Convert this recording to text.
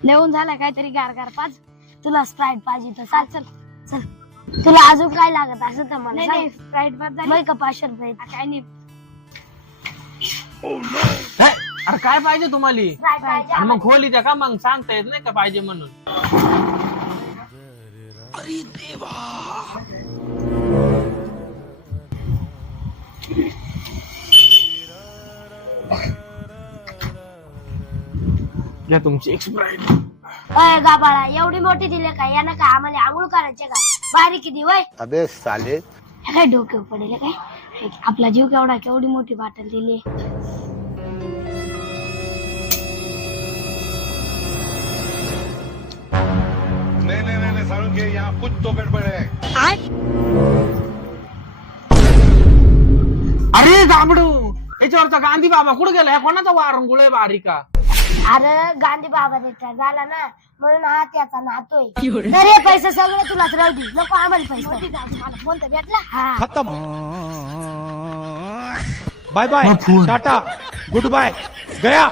नेऊन झाला काहीतरी गार गार पाच. तुला स्प्राईट पाहिजे तर चाल. चल चल. तुला अजून काय लागत असं तर मला सांग. स्प्राईट पाच झाली का 500 रुपये काय नाही. अरे काय पाहिजे तुम्हाला? स्प्राईट पाहिजे आणि मग खोली द्या का मग सांगता येत नाही का पाहिजे म्हणून. अरे देवा. घ्या तुमची एक स्प्राईट. अय गाबाळा एवढी मोठी दिली काय यानं काय आम्हाला आंघोळ करायचे का? बारीक दिली वय. अबे साले हे काय डोक्यावर पडेल काय? आपला जीव केवढा केवढी मोठी बाटल दिली. नहीं सारुण के यहाँ कुछ तो गड़बड़ है. अरे गाबडू याच्यावरचा गांधी बाबा कुठे गेला? ह्या कोणाचा वारंगुळ आहे बारीका? अरे गांधी बाबा रिटायर झाला ना म्हणून हा त्याचा नातोय. तर हे पैसे सगळं तुलाच राहू दे. नको आम्हाला पैसे. मला फोन तर भेटला. हा खत्म. Bye bye tata goodbye गया.